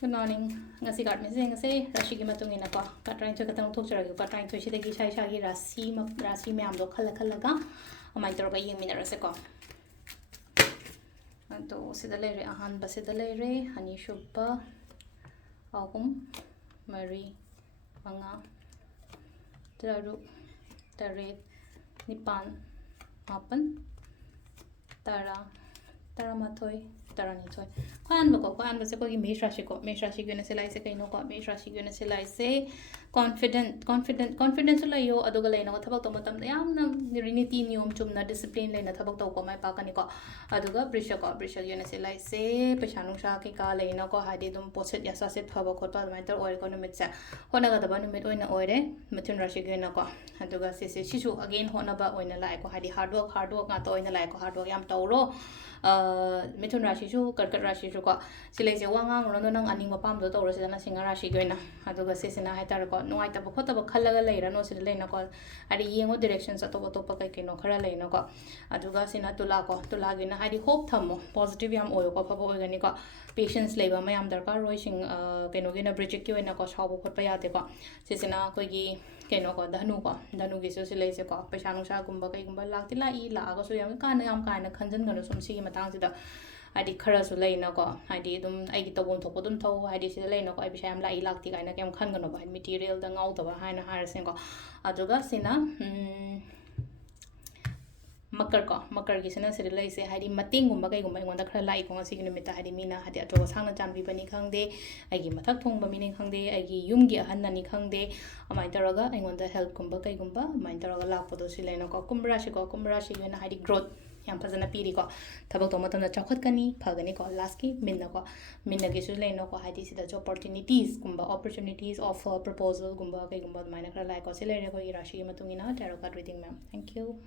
Good morning. Ngasi card message ngasi rashi ki matung ina ko ka trying to katang thok chara ka trying to shi de gi shai sha gi rashi me am do khala ga amai tor ga yeng min ra se ko to sida le re ahan ba sida le re hani shubba ahum mari manga taruk taret nipan mapan tara taramathoi taranithoi kwan ba se ko gi mesh rashi gi na selai se kai no ko mesh rashi gi na selai se confidence la yo aduga le na thabak to matam yam na riniti niyom chumna discipline le na thabak to ko mai pa kani ko aduga brisha gi na selai se pachanu sha ki ka le na ko hadi dum poset ya sa set phaba khotpa mai tar oil economic sa hona ga da ba numit oina oire mathun rashi gi na ko aduga se shisu again hona ba oina lai ko hadi hard work nga to oina lai ko hard work yam tawro Mithun Rashi shu Karkat Rashi shu ko silai se wangang ro nang aning mapam do tawro sidana singa rashi goina aduga sesina haitar ko nuai ta khota ba khalaga leira no sil leina ko ari yengo directions ato to pa kai kino khara leina ko aduga sina tula gina hari hope thamo positive yam oyo ko phabo ogani ko patience leiba mayam darkar roi sing keno gina bridge ki oina ko shabu khotpa yate ko sesina ko gi keno ko danu gi so silai se ko paisa nu sha gumba kai gumba lakti la i la ga so yam kana khanjan gano sum si matang sida adi khara su leina ko adi dum ai gi tobon thok dum tho adi sida leina ko ai bisha yam la i lakti kaina kem khan gano ba material da ngau da ba haina harsen ko aduga sina makar gi sina sida lai se hadi mating gumba kai gumba ngonda khara lai ko ngasi gi numita hadi mina hadi atwa sangna chambi bani khangde ai gi mathak thong ba mini khangde ai gi yum gi ahan nani khangde amai taraga ai ngonda health gumba kai gumba amai taraga lakpo do silaina ko kumbra shi gi na hadi growth yam phajana piri ko thabak to matam na chakhat kani phagani ko last ki minna gi su leino ko hadi sida opportunities offer proposal gumba kai gumba maina khara lai ko silai re ko rashi matungina tarot card reading ma'am. Thank you.